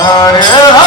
Hare